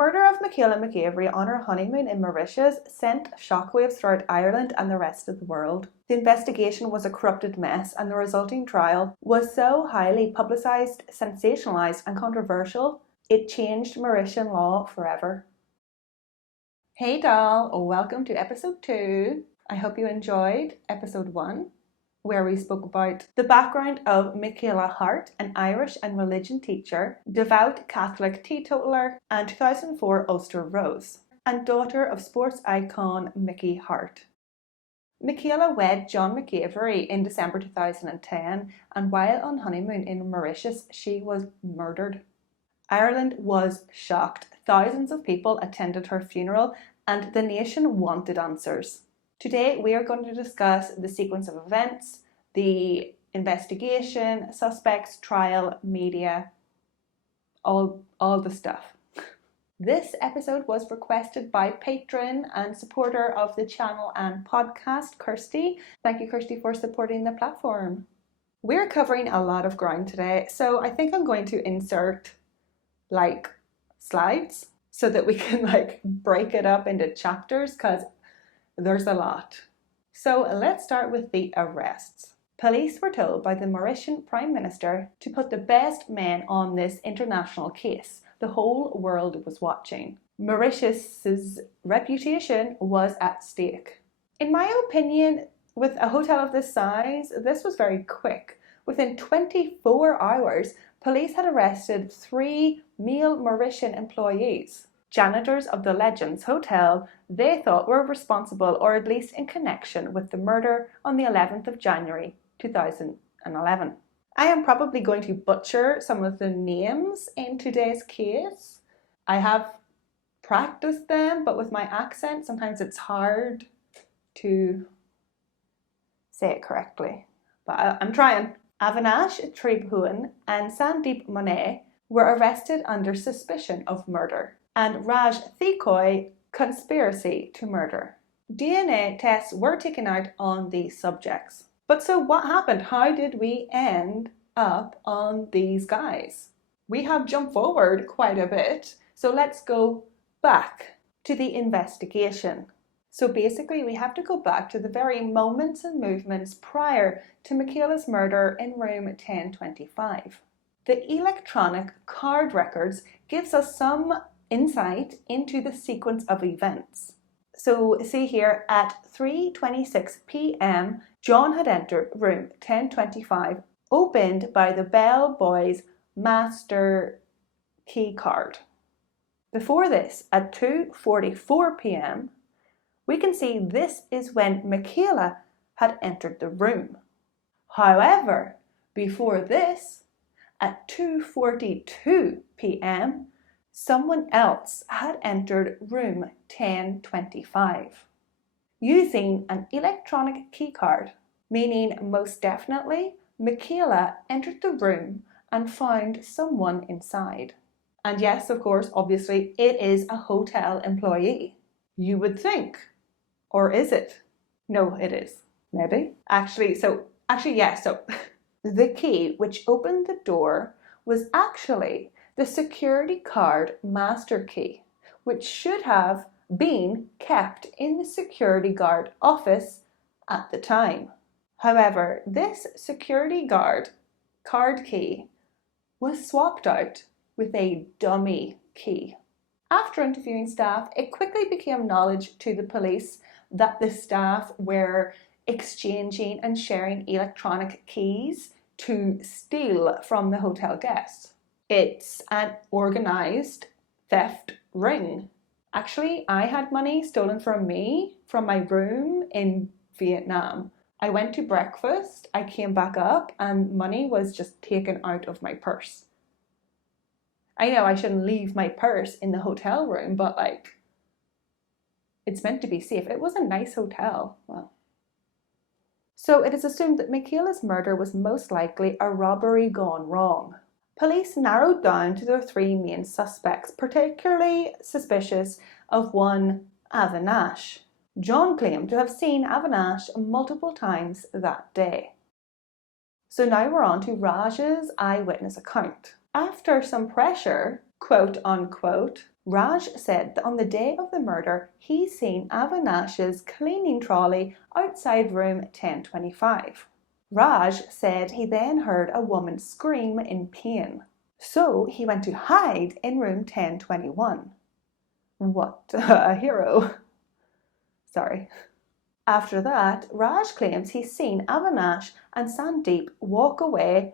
murder of Michaela McAreavey on her honeymoon in Mauritius sent shockwaves throughout Ireland and the rest of the world. The investigation was a corrupted mess, and the resulting trial was so highly publicised, sensationalised and controversial, it changed Mauritian law forever. Hey doll, welcome to episode 2. I hope you enjoyed episode 1, where we spoke about the background of Michaela Harte, an Irish and religion teacher, devout Catholic teetotaler, and 2004 Ulster Rose, and daughter of sports icon Mickey Harte. Michaela wed John McAreavey in December 2010, and while on honeymoon in Mauritius, she was murdered. Ireland was shocked. Thousands of people attended her funeral, and the nation wanted answers. Today, we are going to discuss the sequence of events, the investigation, suspects, trial, media, all the stuff. This episode was requested by patron and supporter of the channel and podcast, Kirsty. Thank you, Kirsty, for supporting the platform. We're covering a lot of ground today, so I think I'm going to insert slides so that we can break it up into chapters, because there's a lot. So let's start with the arrests. Police were told by the Mauritian Prime Minister to put the best men on this international case. The whole world was watching. Mauritius's reputation was at stake. In my opinion, with a hotel of this size, this was very quick. Within 24 hours, police had arrested 3 male Mauritian employees, janitors of the Legends Hotel they thought were responsible, or at least in connection with the murder on the 11th of January 2011. I am probably going to butcher some of the names in today's case. I have practiced them, but with my accent, sometimes it's hard to say it correctly. But I'm trying. Avinash Tribhuan and Sandeep Monet were arrested under suspicion of murder, and Raj Thikoi conspiracy to murder. DNA tests were taken out on these subjects. But so what happened? How did we end up on these guys? We have jumped forward quite a bit, so let's go back to the investigation. So basically we have to go back to the very moments and movements prior to Michaela's murder in room 1025. The electronic card records gives us some insight into the sequence of events. So see here, at 3:26 p.m, John had entered room 1025, opened by the bellboy's master key card. Before this, at 2:44 p.m, we can see this is when Michaela had entered the room. However, before this, at 2:42 p.m, someone else had entered room 1025 using an electronic key card, meaning most definitely Michaela entered the room and found someone inside. And yes, of course, obviously, it is a hotel employee. You would think. Or is it? No, it is. Maybe. Actually, yes. So the key which opened the door was actually the security card master key, which should have been kept in the security guard office at the time. However, this security guard card key was swapped out with a dummy key. After interviewing staff, it quickly became knowledge to the police that the staff were exchanging and sharing electronic keys to steal from the hotel guests. It's an organized theft ring. Actually, I had money stolen from me from my room in Vietnam. I went to breakfast, I came back up, and money was just taken out of my purse. I know I shouldn't leave my purse in the hotel room, but it's meant to be safe. It was a nice hotel. Well. So it is assumed that Michaela's murder was most likely a robbery gone wrong. Police narrowed down to their 3 main suspects, particularly suspicious of one Avinash. John claimed to have seen Avinash multiple times that day. So now we're on to Raj's eyewitness account. After some pressure, quote unquote, Raj said that on the day of the murder, he seen Avinash's cleaning trolley outside room 1025. Raj said he then heard a woman scream in pain. So he went to hide in room 1021. What a hero. Sorry. After that, Raj claims he's seen Avinash and Sandeep walk away,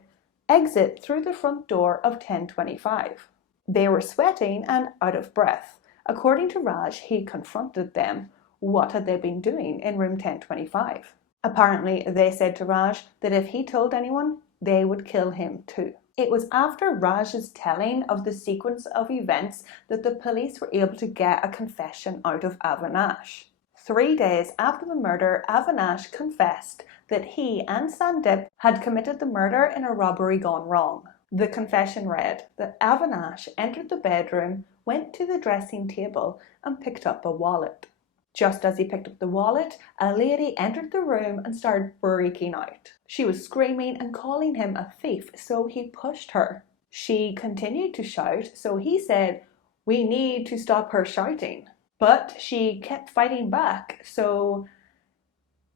exit through the front door of 1025. They were sweating and out of breath. According to Raj, he confronted them. What had they been doing in room 1025? Apparently, they said to Raj that if he told anyone, they would kill him too. It was after Raj's telling of the sequence of events that the police were able to get a confession out of Avinash. 3 days after the murder, Avinash confessed that he and Sandeep had committed the murder in a robbery gone wrong. The confession read that Avinash entered the bedroom, went to the dressing table and picked up a wallet. Just as he picked up the wallet, a lady entered the room and started freaking out. She was screaming and calling him a thief, so he pushed her. She continued to shout, so he said, "We need to stop her shouting." But she kept fighting back, so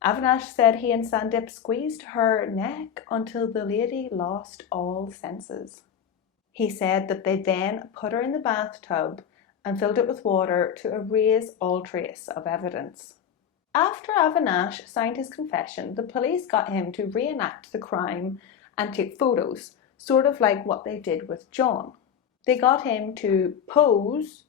Avinash said he and Sandeep squeezed her neck until the lady lost all senses. He said that they then put her in the bathtub and filled it with water to erase all trace of evidence. After Avinash signed his confession, the police got him to reenact the crime and take photos, sort of like what they did with John. They got him to pose,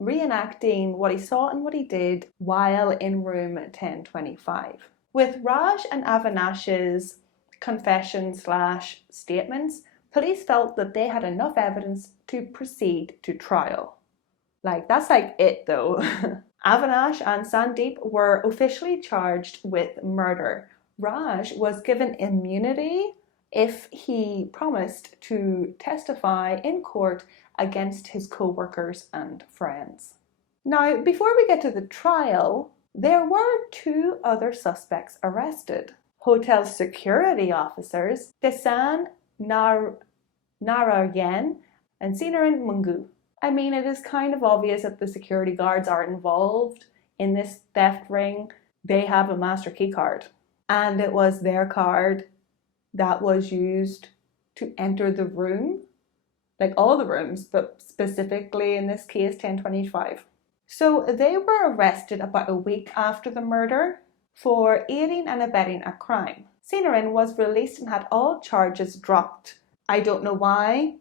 reenacting what he saw and what he did while in room 1025. With Raj and Avinash's confession/statements, police felt that they had enough evidence to proceed to trial. That's it though. Avinash and Sandeep were officially charged with murder. Raj was given immunity if he promised to testify in court against his co-workers and friends. Now, before we get to the trial, there were 2 other suspects arrested. Hotel security officers, Desan Narayan and Sinaran Mungu. I mean, it is kind of obvious that the security guards are involved in this theft ring. They have a master key card, and it was their card that was used to enter the room, all the rooms, but specifically in this case 1025. So they were arrested about a week after the murder for aiding and abetting a crime. Sinaran was released and had all charges dropped. I don't know why.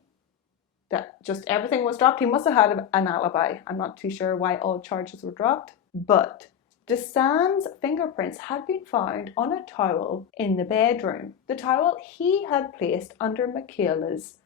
That just everything was dropped. He must have had an alibi. I'm not too sure why all charges were dropped. But Desan's fingerprints had been found on a towel in the bedroom. The towel he had placed under Michaela's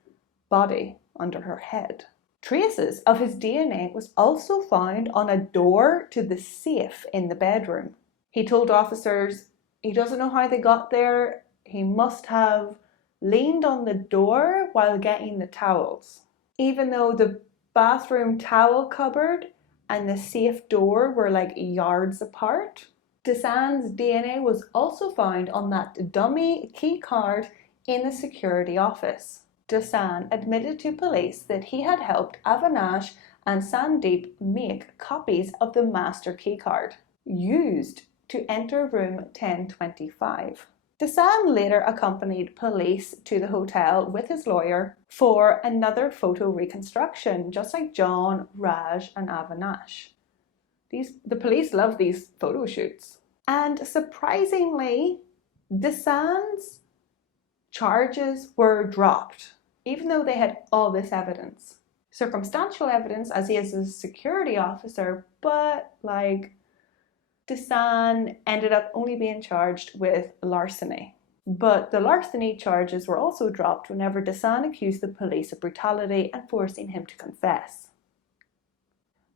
body, under her head. Traces of his DNA was also found on a door to the safe in the bedroom. He told officers he doesn't know how they got there. He must have leaned on the door while getting the towels. Even though the bathroom towel cupboard and the safe door were yards apart, Desan's DNA was also found on that dummy key card in the security office. Desan admitted to police that he had helped Avinash and Sandeep make copies of the master key card used to enter room 1025. Desan later accompanied police to the hotel with his lawyer for another photo reconstruction, just like John, Raj and Avinash. The police love these photo shoots. And surprisingly, Desan's charges were dropped, even though they had all this evidence. Circumstantial evidence, as he is a security officer, but Desan ended up only being charged with larceny. But the larceny charges were also dropped whenever Desan accused the police of brutality and forcing him to confess.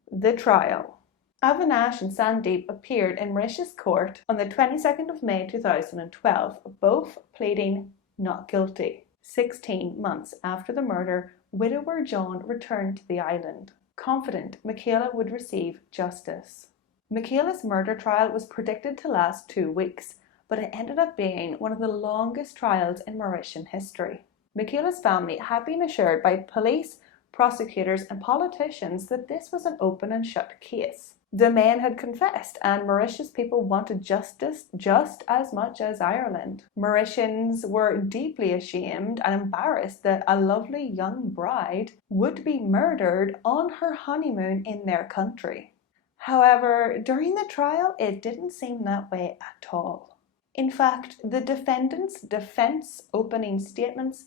The trial. Avinash and Sandeep appeared in Mauritius court on the 22nd of May 2012, both pleading not guilty. 16 months after the murder, widower John returned to the island, confident Michaela would receive justice. Michaela's murder trial was predicted to last 2 weeks, but it ended up being one of the longest trials in Mauritian history. Michaela's family had been assured by police, prosecutors, and politicians that this was an open and shut case. The men had confessed, and Mauritius people wanted justice just as much as Ireland. Mauritians were deeply ashamed and embarrassed that a lovely young bride would be murdered on her honeymoon in their country. However, during the trial, it didn't seem that way at all. In fact, the defendant's defense opening statements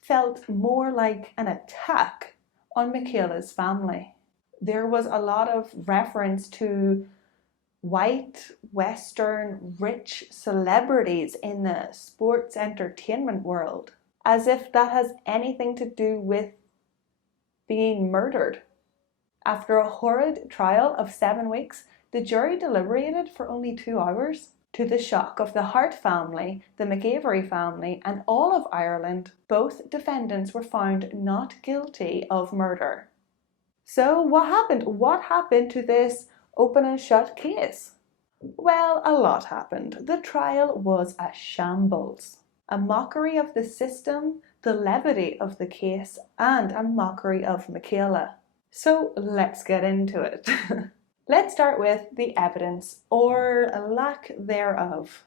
felt more like an attack on Michaela's family. There was a lot of reference to white, Western, rich celebrities in the sports entertainment world, as if that has anything to do with being murdered. After a horrid trial of 7 weeks, the jury deliberated for only 2 hours. To the shock of the Harte family, the McAreavey family, and all of Ireland, both defendants were found not guilty of murder. So what happened? What happened to this open and shut case? Well, a lot happened. The trial was a shambles. A mockery of the system, the levity of the case, and a mockery of Michaela. So let's get into it. Let's start with the evidence, or lack thereof.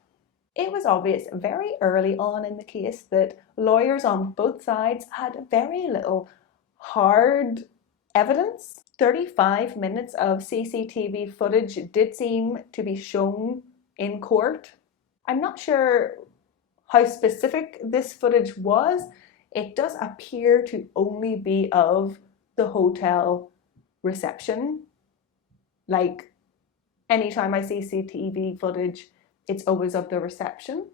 It was obvious very early on in the case that lawyers on both sides had very little hard evidence. 35 minutes of CCTV footage did seem to be shown in court. I'm not sure how specific this footage was. It does appear to only be of the hotel reception. Like, anytime I see CCTV footage, it's always of the reception.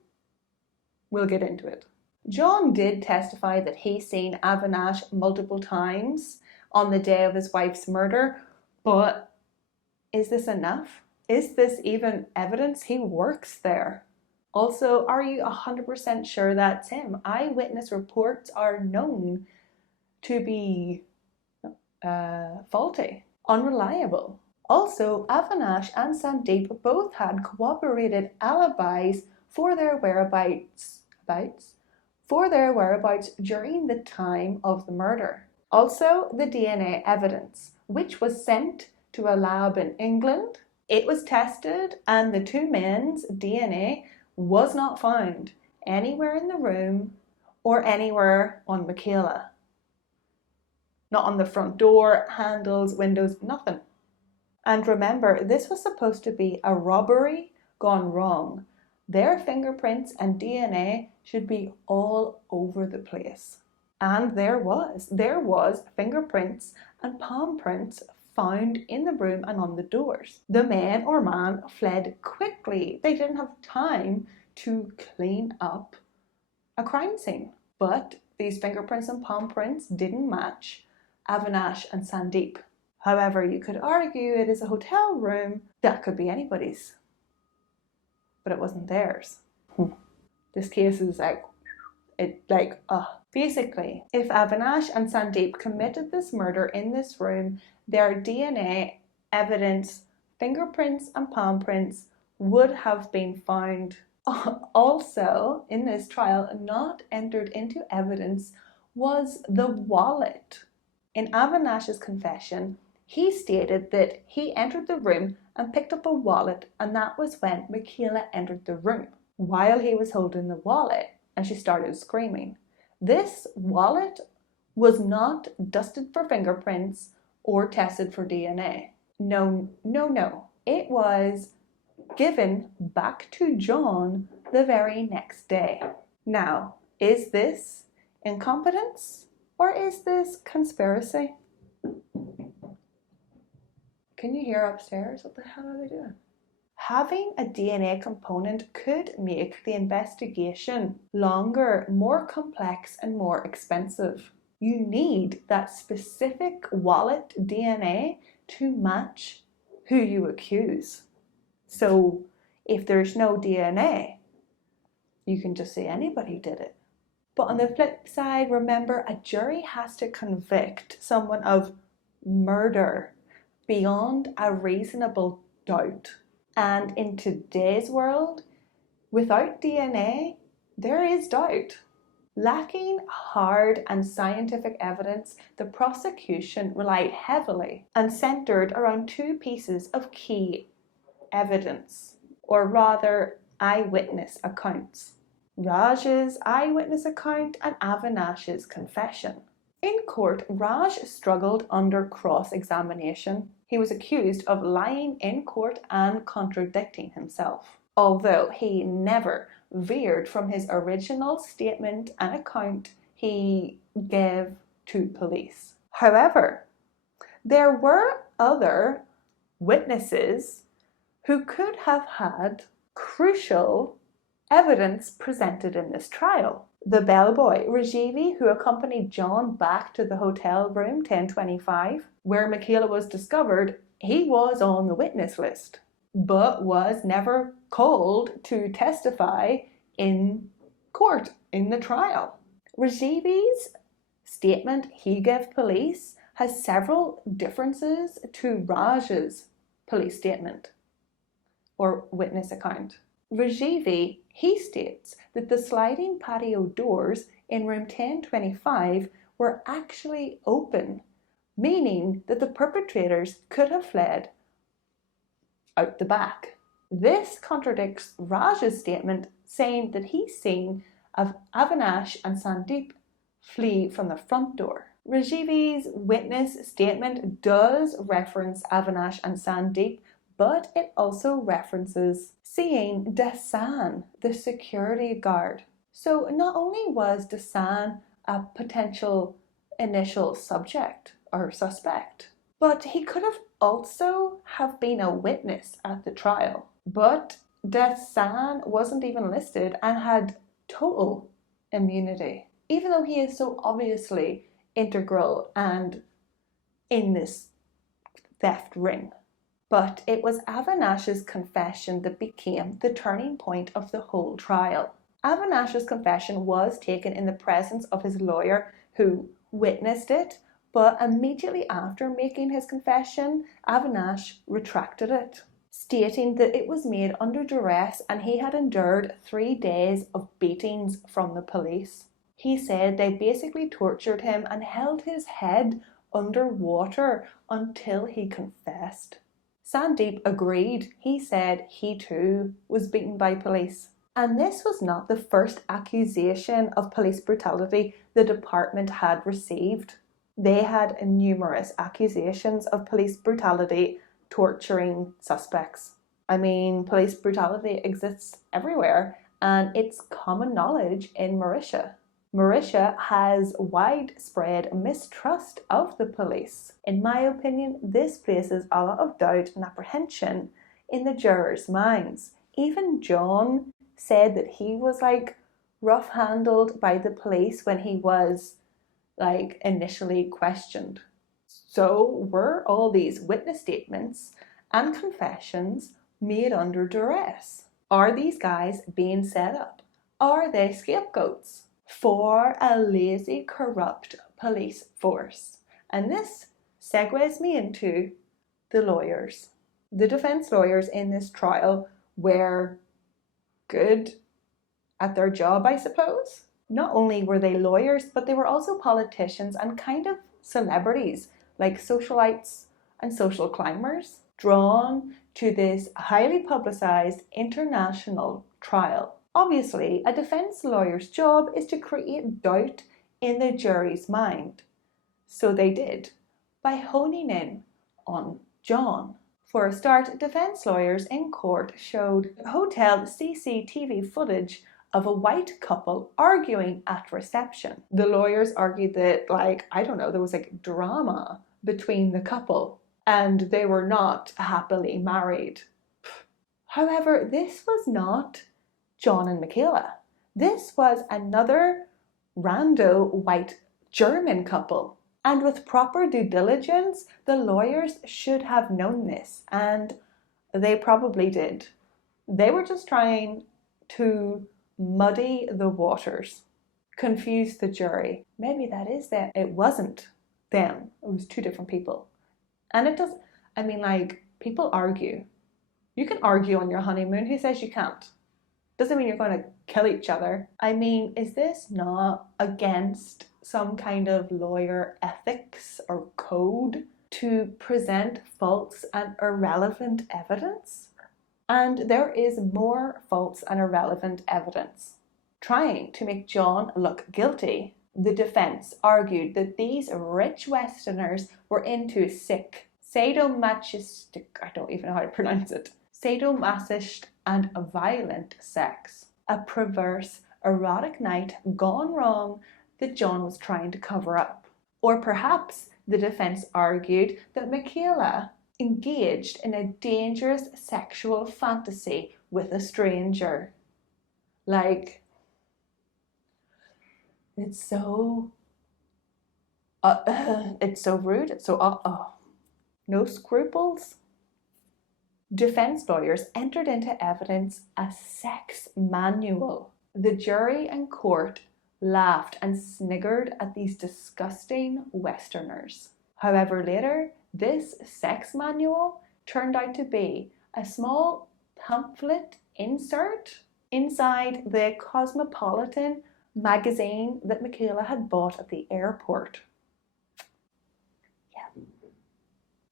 We'll get into it. John did testify that he's seen Avinash multiple times on the day of his wife's murder, but is this enough? Is this even evidence? He works there. Also, are you 100% sure that's him? Eyewitness reports are known to be faulty, unreliable. Also, Avinash and Sandeep both had corroborated alibis for their whereabouts during the time of the murder. Also, the DNA evidence, which was sent to a lab in England, it was tested and the two men's DNA was not found anywhere in the room or anywhere on Michaela. Not on the front door, handles, windows, nothing. And remember, this was supposed to be a robbery gone wrong. Their fingerprints and DNA should be all over the place. And there was fingerprints and palm prints found in the room and on the doors. The man or man fled quickly. They didn't have time to clean up a crime scene. But these fingerprints and palm prints didn't match Avinash and Sandeep. However, you could argue it is a hotel room that could be anybody's, but it wasn't theirs. This case is basically, if Avinash and Sandeep committed this murder in this room, their DNA evidence, fingerprints and palm prints would have been found. Also, in this trial, not entered into evidence was the wallet. In Avinash's confession, he stated that he entered the room and picked up a wallet, and that was when Michaela entered the room, while he was holding the wallet, and she started screaming. This wallet was not dusted for fingerprints or tested for DNA. No. It was given back to John the very next day. Now, is this incompetence or is this conspiracy? Can you hear upstairs? What the hell are they doing? Having a DNA component could make the investigation longer, more complex, and more expensive. You need that specific wallet DNA to match who you accuse. So if there's no DNA, you can just say anybody did it. But on the flip side, remember, a jury has to convict someone of murder beyond a reasonable doubt. And in today's world, without DNA, there is doubt. Lacking hard and scientific evidence, the prosecution relied heavily and centered around two pieces of key evidence, or rather eyewitness accounts. Raj's eyewitness account and Avinash's confession. In court, Raj struggled under cross-examination. He was accused of lying in court and contradicting himself, although he never veered from his original statement and account he gave to police. However, there were other witnesses who could have had crucial evidence presented in this trial. The bellboy, Rajivi, who accompanied John back to the hotel room 1025, where Michaela was discovered, he was on the witness list, but was never called to testify in court in the trial. Rajivi's statement he gave police has several differences to Raj's police statement or witness account. Rajivi, he states that the sliding patio doors in room 1025 were actually open, meaning that the perpetrators could have fled out the back. This contradicts Raj's statement saying that he's seen Avinash and Sandeep flee from the front door. Rajivi's witness statement does reference Avinash and Sandeep, but it also references seeing Dasan, the security guard. So not only was Dasan a potential initial subject or suspect, but he could have also have been a witness at the trial. But Dasan wasn't even listed and had total immunity, even though he is so obviously integral and in this theft ring. But it was Avinash's confession that became the turning point of the whole trial. Avinash's confession was taken in the presence of his lawyer who witnessed it, but immediately after making his confession, Avinash retracted it, stating that it was made under duress and he had endured 3 days of beatings from the police. He said they basically tortured him and held his head under water until he confessed. Sandeep agreed. He said he too was beaten by police. And this was not the first accusation of police brutality the department had received. They had numerous accusations of police brutality torturing suspects. I mean, police brutality exists everywhere, and it's common knowledge in Mauritius. Mauritius has widespread mistrust of the police. In my opinion, this places a lot of doubt and apprehension in the jurors' minds. Even John said that he was rough handled by the police when he was initially questioned. So were all these witness statements and confessions made under duress? Are these guys being set up? Are they scapegoats for a lazy, corrupt police force? And this segues me into the lawyers. The defense lawyers in this trial were good at their job, I suppose. Not only were they lawyers, but they were also politicians and kind of celebrities, like socialites and social climbers, drawn to this highly publicized international trial. Obviously, a defense lawyer's job is to create doubt in the jury's mind. So they did, by honing in on John. For a start, defense lawyers in court showed hotel CCTV footage of a white couple arguing at reception. The lawyers argued that, there was drama between the couple and they were not happily married. However, this was not John and Michaela. This was another rando white German couple. And with proper due diligence, the lawyers should have known this, and they probably did. They were just trying to muddy the waters, confuse the jury. Maybe that is them. It wasn't them. It was two different people. And it does, people argue. You can argue on your honeymoon. Who says you can't? Doesn't mean you're going to kill each other. I mean, is this not against some kind of lawyer ethics or code to present false and irrelevant evidence? And there is more false and irrelevant evidence. Trying to make John look guilty, the defense argued that these rich Westerners were into sick, sadomasochistic, I don't even know how to pronounce it, sadomasochist and violent sex. A perverse, erotic night gone wrong that John was trying to cover up. Or perhaps the defense argued that Michaela engaged in a dangerous sexual fantasy with a stranger. Like, it's so rude, it's so no scruples. Defense lawyers entered into evidence a sex manual. The jury and court laughed and sniggered at these disgusting Westerners. However, later, this sex manual turned out to be a small pamphlet insert inside the Cosmopolitan magazine that Michaela had bought at the airport. Yeah.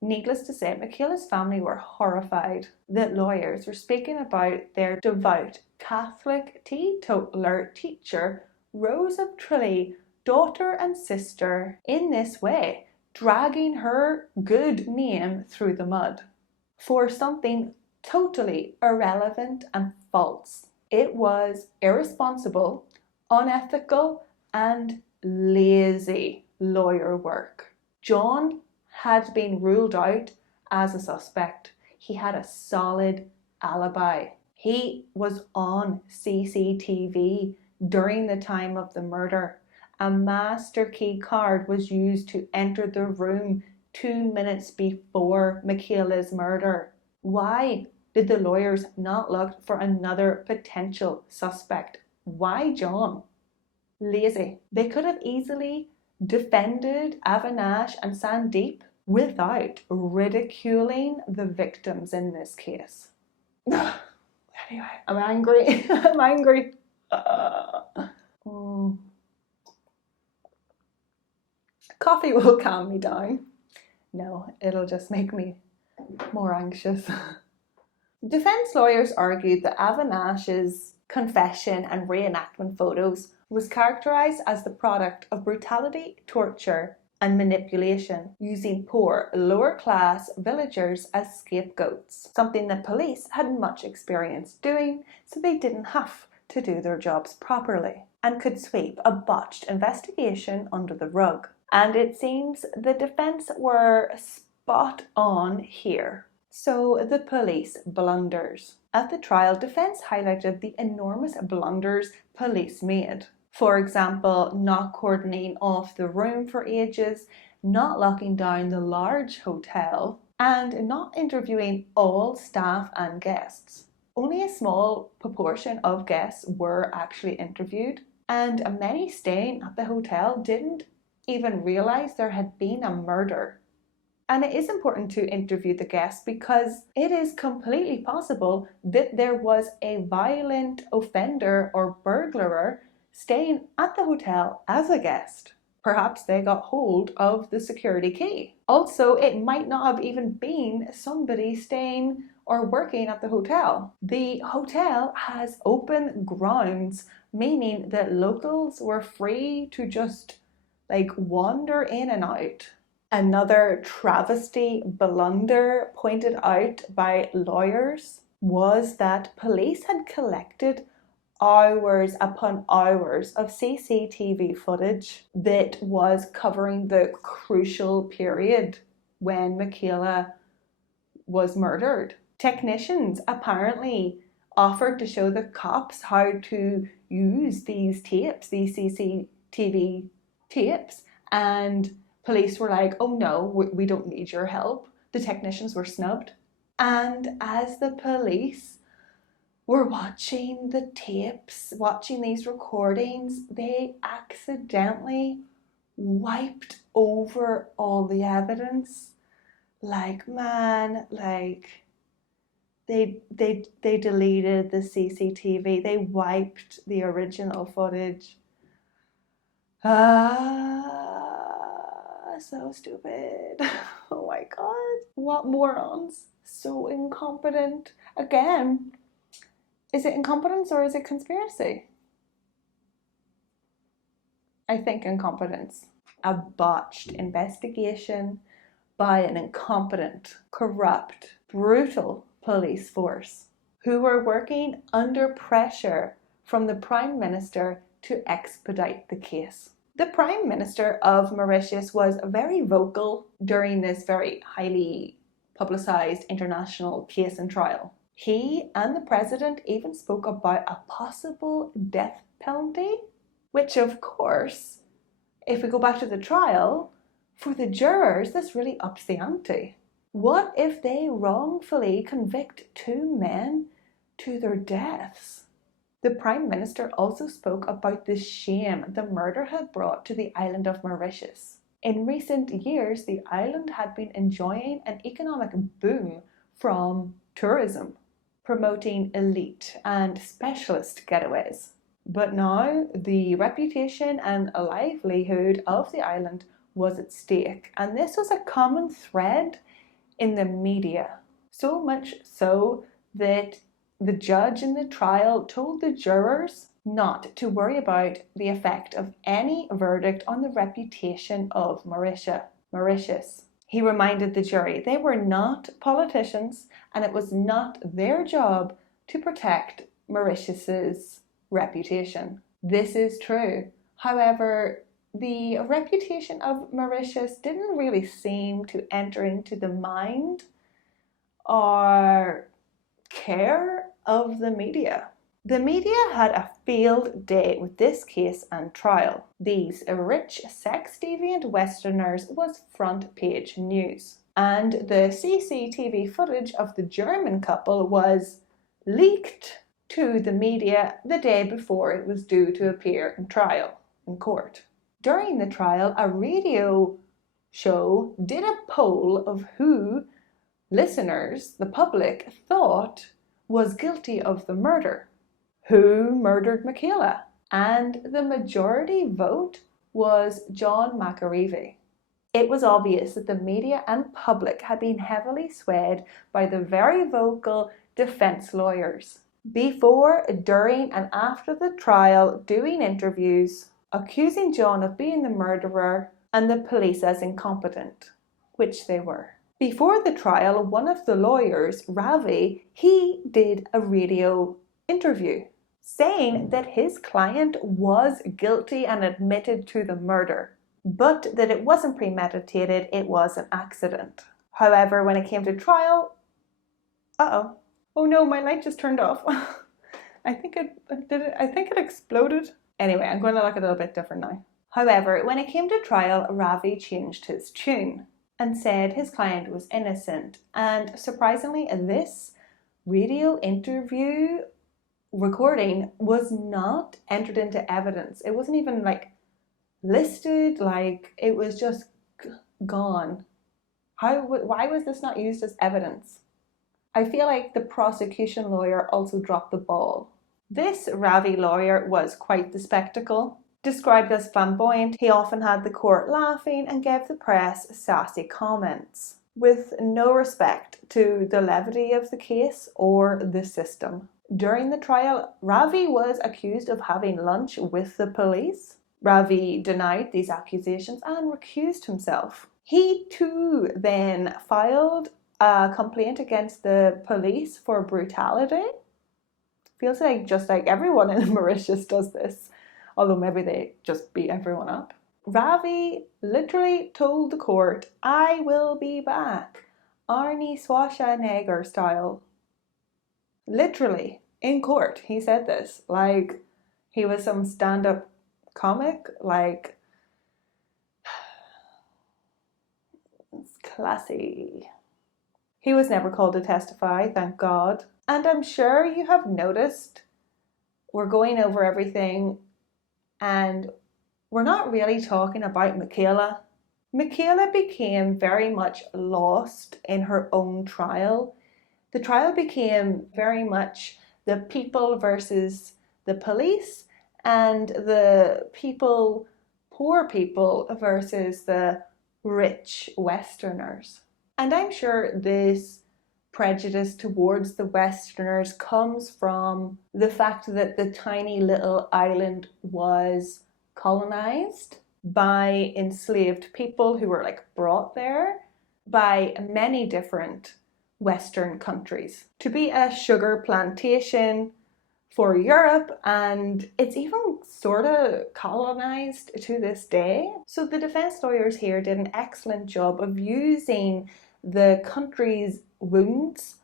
Needless to say, Michaela's family were horrified that lawyers were speaking about their devout Catholic teetotaler teacher, Rose of Tralee, daughter and sister, in this way, dragging her good name through the mud for something totally irrelevant and false. It was irresponsible, unethical, and lazy lawyer work. John had been ruled out as a suspect. He had a solid alibi. He was on CCTV during the time of the murder. A master key card was used to enter the room 2 minutes before Michaela's murder. Why did the lawyers not look for another potential suspect? Why John? Lazy. They could have easily defended Avinash and Sandeep without ridiculing the victims in this case. Anyway, I'm angry. I'm angry. Coffee will calm me down. No, it'll just make me more anxious. Defense lawyers argued that Avinash's confession and reenactment photos was characterized as the product of brutality, torture, and manipulation, using poor, lower-class villagers as scapegoats, something that police hadn't much experience doing, so they didn't have to do their jobs properly and could sweep a botched investigation under the rug. And it seems the defense were spot on here. So the police blunders. At the trial, defense highlighted the enormous blunders police made. For example, not cordoning off the room for ages, not locking down the large hotel, and not interviewing all staff and guests. Only a small proportion of guests were actually interviewed, and many staying at the hotel didn't even realize there had been a murder. And it is important to interview the guests because it is completely possible that there was a violent offender or burglar staying at the hotel as a guest. Perhaps they got hold of the security key. Also, it might not have even been somebody staying or working at the hotel. The hotel has open grounds, meaning that locals were free to just wander in and out. Another travesty blunder pointed out by lawyers was that police had collected hours upon hours of CCTV footage that was covering the crucial period when Michaela was murdered. Technicians apparently offered to show the cops how to use these tapes, these CCTV tapes, and police were like, oh no, we don't need your help. The technicians were snubbed. And as the police were watching the tapes, watching these recordings, they accidentally wiped over all the evidence. They deleted the CCTV. They wiped the original footage. So stupid. Oh my god. What morons. So incompetent. Again, is it incompetence or is it conspiracy? I think incompetence. A botched investigation by an incompetent, corrupt, brutal police force who were working under pressure from the Prime Minister to expedite the case. The Prime Minister of Mauritius was very vocal during this very highly publicised international case and trial. He and the President even spoke about a possible death penalty, which of course, if we go back to the trial, for the jurors, this really ups the ante. What if they wrongfully convict two men to their deaths? The Prime Minister also spoke about the shame the murder had brought to the island of Mauritius. In recent years, the island had been enjoying an economic boom from tourism, promoting elite and specialist getaways. But now, the reputation and livelihood of the island was at stake, and this was a common thread in the media. So much so that the judge in the trial told the jurors not to worry about the effect of any verdict on the reputation of Mauritius. He reminded the jury they were not politicians and it was not their job to protect Mauritius's reputation. This is true. However, the reputation of Mauritius didn't really seem to enter into the mind or care of the media. The media had a field day with this case and trial. These rich, sex-deviant Westerners was front page news. And the CCTV footage of the German couple was leaked to the media the day before it was due to appear in trial in court. During the trial, a radio show did a poll of who listeners, the public, thought was guilty of the murder. Who murdered Michaela? And the majority vote was John McAreavey. It was obvious that the media and public had been heavily swayed by the very vocal defense lawyers. Before, during, and after the trial, doing interviews, accusing John of being the murderer and the police as incompetent, which they were. Before the trial, one of the lawyers, Ravi, he did a radio interview saying that his client was guilty and admitted to the murder, but that it wasn't premeditated, it was an accident. However, when it came to trial, oh no, my light just turned off. I think it exploded. Anyway, I'm going to look a little bit different now. However, when it came to trial, Ravi changed his tune and said his client was innocent. And surprisingly, this radio interview recording was not entered into evidence. It wasn't even listed, it was just gone. Why was this not used as evidence? I feel like the prosecution lawyer also dropped the ball. This Ravi lawyer was quite the spectacle. Described as flamboyant, he often had the court laughing and gave the press sassy comments, with no respect to the levity of the case or the system. During the trial, Ravi was accused of having lunch with the police. Ravi denied these accusations and recused himself. He too then filed a complaint against the police for brutality. Feels like just like everyone in Mauritius does this. Although maybe they just beat everyone up. Ravi literally told the court, "I will be back, Arnie Schwarzenegger style." Literally, in court, he said this. Like he was some stand-up comic. It's classy. He was never called to testify, thank God. And I'm sure you have noticed we're going over everything and we're not really talking about Michaela. Michaela became very much lost in her own trial The trial became very much the people versus the police, and the people, poor people versus the rich Westerners. And I'm sure this prejudice towards the Westerners comes from the fact that the tiny little island was colonized by enslaved people who were like brought there by many different Western countries to be a sugar plantation for Europe, and it's even sort of colonized to this day. So the defense lawyers here did an excellent job of using the country's wounds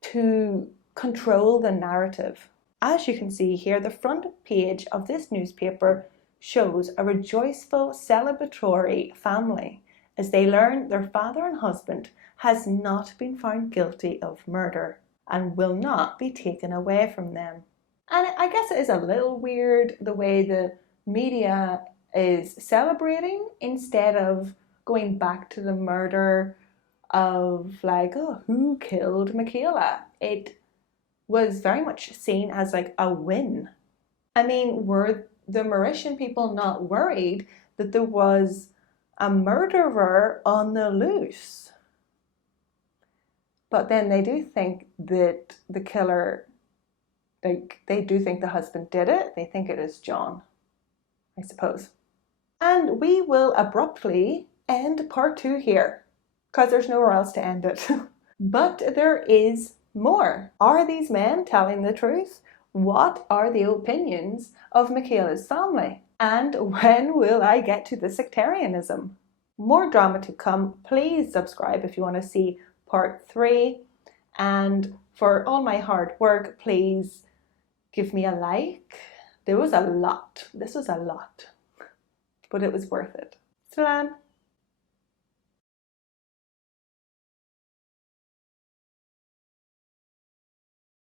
to control the narrative. As you can see here, the front page of this newspaper shows a rejoiceful, celebratory family as they learn their father and husband has not been found guilty of murder and will not be taken away from them. And I guess it is a little weird the way the media is celebrating instead of going back to the murder of like, oh, who killed Michaela? It was very much seen as like a win. I mean, were the Mauritian people not worried that there was a murderer on the loose? But then they do think that the killer, they do think the husband did it. They think it is John, I suppose. And we will abruptly end part 2 here, because there's nowhere else to end it. But there is more. Are these men telling the truth? What are the opinions of Michaela's family? And when will I get to the sectarianism? More drama to come. Please subscribe if you want to see part 3. And for all my hard work, please give me a like. There was a lot. This was a lot. But it was worth it. Slán.